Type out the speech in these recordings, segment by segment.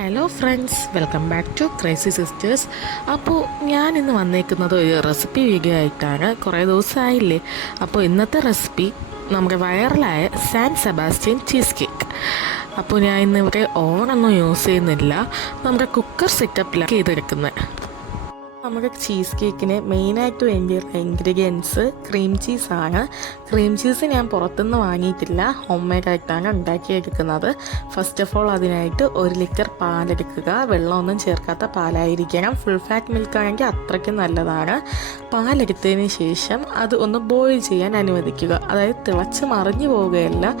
Hello friends, welcome back to crazy sisters. അപ്പോൾ ഞാനിന്ന് വന്നേക്കുന്നത് ഒരു റെസിപ്പി വീഡിയോ ആയിട്ടാണ്. കുറേ ദിവസമായില്ലേ. അപ്പോൾ ഇന്നത്തെ റെസിപ്പി നമ്മുടെ വൈറലായ സാൻ സെബാസ്റ്റ്യൻ ചീസ് കേക്ക്. അപ്പോൾ ഞാൻ ഇന്ന് ഇവിടെ ഓവനൊന്നും യൂസ് ചെയ്യുന്നില്ല, നമ്മുടെ കുക്കർ സെറ്റപ്പിലാണ് ചെയ്തെടുക്കുന്നത്. നമുക്ക് ചീസ് കേക്കിന് മെയിനായിട്ട് വേണ്ടിയുള്ള ഇൻഗ്രീഡിയൻസ് ക്രീം ചീസാണ്. ക്രീം ചീസ് ഞാൻ പുറത്തുനിന്ന് വാങ്ങിയിട്ടില്ല, ഹോം മെയ്ഡായിട്ടാണ് ഉണ്ടാക്കിയെടുക്കുന്നത്. ഫസ്റ്റ് ഓഫ് ഓൾ അതിനായിട്ട് 1 ലിറ്റർ പാലെടുക്കുക. വെള്ളമൊന്നും ചേർക്കാത്ത പാലായിരിക്കണം. ഫുൾ ഫാറ്റ് മിൽക്ക് ആണെങ്കിൽ അത്രയ്ക്കും നല്ലതാണ്. പാലെടുത്തതിന് ശേഷം അത് ഒന്ന് ബോയിൽ ചെയ്യാൻ അനുവദിക്കുക. അതായത് തിളച്ച് മറിഞ്ഞു പോവുകയല്ല,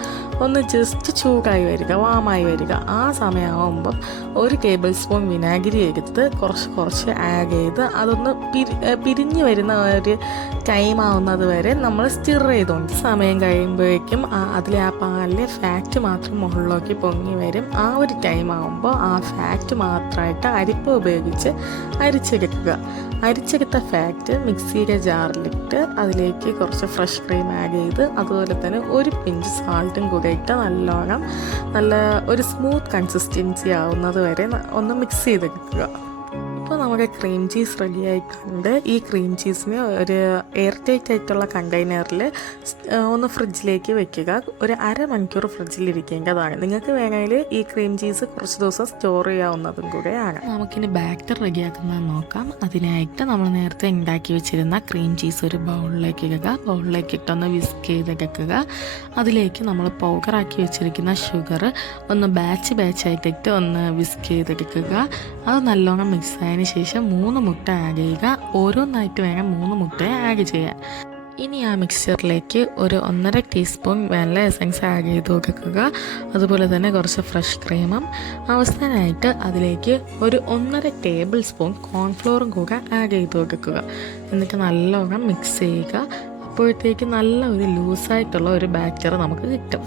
ഒന്ന് ജസ്റ്റ് ചൂടായി വരിക, വാമായി വരിക. ആ സമയമാകുമ്പം 1 ടേബിൾ സ്പൂൺ വിനാഗിരി എടുത്ത് കുറച്ച് ആഡ് ചെയ്ത് അതൊന്ന് പിരിഞ്ഞ് വരുന്ന ഒരു ടൈം ആവുന്നത് വരെ നമ്മൾ സ്റ്റിർ ചെയ്തുകൊണ്ട് സമയം കഴിയുമ്പോഴേക്കും അതിലെ ആ പാലിലെ ഫാറ്റ് മാത്രം മുകളിലേക്ക് പൊങ്ങി വരും. ആ ഒരു ടൈം ആകുമ്പോൾ ആ ഫാറ്റ് മാത്രമായിട്ട് അരിപ്പ ഉപയോഗിച്ച് അരിച്ചെടുക്കുക. അരിച്ചെടുത്ത ഫാറ്റ് മിക്സിയുടെ ജാറിലിട്ട് അതിലേക്ക് കുറച്ച് ഫ്രഷ് ക്രീം ആഡ് ചെയ്ത് അതുപോലെ തന്നെ 1 പിഞ്ച് സാൾട്ടും കൂടെ ഇട്ട് നല്ലോണം നല്ല ഒരു സ്മൂത്ത് കൺസിസ്റ്റൻസി ആവുന്നത് വരെ ഒന്ന് മിക്സ് ചെയ്തെടുക്കുക. ഇപ്പോൾ നമ്മുടെ ക്രീം ചീസ് റെഡി ആയിട്ടുണ്ട്. ഈ ക്രീം ചീസിന് ഒരു എയർ ടൈറ്റ് ആയിട്ടുള്ള കണ്ടെയ്നറിൽ ഒന്ന് ഫ്രിഡ്ജിലേക്ക് വെക്കുക. ഒരു അരമണിക്കൂർ ഫ്രിഡ്ജിലിരിക്കേണ്ടതാണ്. നിങ്ങൾക്ക് വേണമെങ്കിൽ ഈ ക്രീം ചീസ് കുറച്ച് ദിവസം സ്റ്റോർ ചെയ്യാവുന്നതും കൂടെയാണ്. നമുക്കിനി ബാറ്റർ റെഡിയാക്കുന്നത് നോക്കാം. അതിനായിട്ട് നമ്മൾ നേരത്തെ ഉണ്ടാക്കി വെച്ചിരുന്ന ക്രീം ചീസ് ഒരു ബൗളിലേക്ക് ഇടുക. ബൗളിലേക്ക് ഇട്ടൊന്ന് വിസ്ക് ചെയ്തെടുക്കുക. അതിലേക്ക് നമ്മൾ പൗഡറാക്കി വെച്ചിരിക്കുന്ന ഷുഗർ ഒന്ന് ബാച്ചായിട്ടിട്ട് ഒന്ന് വിസ്ക് ചെയ്തെടുക്കുക. അത് നല്ലോണം മിക്സ് ആയതിനു ശേഷം 3 മുട്ട ആഡ് ചെയ്യുക. ഓരോന്നായിട്ട് വേണം 3 മുട്ട ആഡ് ചെയ്യാൻ. ഇനി ആ മിക്സ്ചറിലേക്ക് ഒരു 1.5 ടീസ്പൂൺ വാനില എസൻസ് ആഡ് ചെയ്ത് വെക്കുക. അതുപോലെ തന്നെ കുറച്ച് ഫ്രഷ് ക്രീമും അവസാനമായിട്ട് അതിലേക്ക് ഒരു 1.5 ടേബിൾ സ്പൂൺ കോൺഫ്ലോറും കൂടെ ആഡ് ചെയ്ത് വെക്കുക. എന്നിട്ട് നല്ലോണം മിക്സ് ചെയ്യുക. അപ്പോഴത്തേക്ക് നല്ല ഒരു ലൂസായിട്ടുള്ള ഒരു ബാറ്റർ നമുക്ക് കിട്ടും.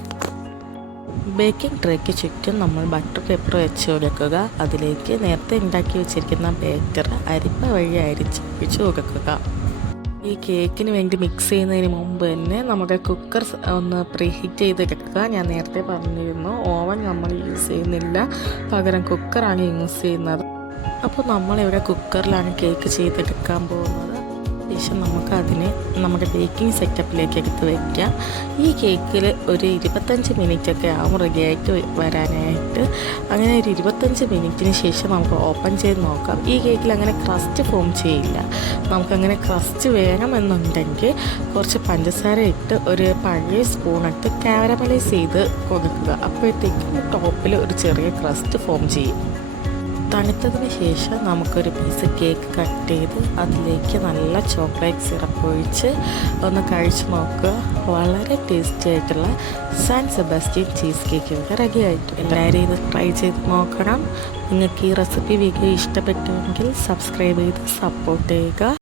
ബേക്കിംഗ് ട്രേക്ക് ചുറ്റും നമ്മൾ ബട്ടർ പേപ്പർ വെച്ച് കൊടുക്കുക. അതിലേക്ക് നേരത്തെ ഉണ്ടാക്കി വെച്ചിരിക്കുന്ന ബാറ്റർ അരിപ്പ വഴി ഒഴിച്ച് കൊടുക്കുക. ഈ കേക്കിന് വേണ്ടി മിക്സ് ചെയ്യുന്നതിന് മുമ്പ് തന്നെ നമ്മുടെ കുക്കർ ഒന്ന് പ്രീഹീറ്റ് ചെയ്തെടുക്കുക. ഞാൻ നേരത്തെ പറഞ്ഞിരുന്നു, ഓവൻ നമ്മൾ യൂസ് ചെയ്യുന്നില്ല, പകരം കുക്കറാണ് യൂസ് ചെയ്യുന്നത്. അപ്പോൾ നമ്മളിവിടെ കുക്കറിലാണ് കേക്ക് ചെയ്തെടുക്കാൻ പോകുന്നത്. ശേഷം നമുക്കതിനെ നമ്മുടെ ബേക്കിംഗ് സെറ്റപ്പിലേക്ക് എടുത്ത് വയ്ക്കാം. ഈ കേക്കിൽ ഒരു 25 മിനിറ്റൊക്കെ ആവും റെഡിയായിട്ട് വരാനായിട്ട്. അങ്ങനെ ഒരു 25 മിനിറ്റിന് ശേഷം നമുക്ക് ഓപ്പൺ ചെയ്ത് നോക്കാം. ഈ കേക്കിൽ അങ്ങനെ ക്രസ്റ്റ് ഫോം ചെയ്യില്ല. നമുക്കങ്ങനെ ക്രസ്റ്റ് വേണമെന്നുണ്ടെങ്കിൽ കുറച്ച് പഞ്ചസാര ഇട്ട് ഒരു പഴയ സ്പൂണിട്ട് കാരമലൈസ് ചെയ്ത് കൊടുക്കുക. അപ്പോഴത്തേക്കും ടോപ്പിൽ ഒരു ചെറിയ ക്രസ്റ്റ് ഫോം ചെയ്യും. തണുത്തതിന് ശേഷം നമുക്കൊരു പീസ് കേക്ക് കട്ട് ചെയ്ത് അതിലേക്ക് നല്ല ചോക്ലേറ്റ് സിറപ്പ് ഒഴിച്ച് ഒന്ന് കഴിച്ച് നോക്കുക. വളരെ ടേസ്റ്റി ആയിട്ടുള്ള സാൻ സെബാസ്റ്റ്യൻ ചീസ് കേക്ക് ഇവിടെ റെഡി ആയിട്ട്. എല്ലാവരും ഇത് ട്രൈ ചെയ്ത് നോക്കണം. നിങ്ങൾക്ക് ഈ റെസിപ്പി വീഡിയോ ഇഷ്ടപ്പെട്ടുവെങ്കിൽ സബ്സ്ക്രൈബ് ചെയ്ത് സപ്പോർട്ട് ചെയ്യുക.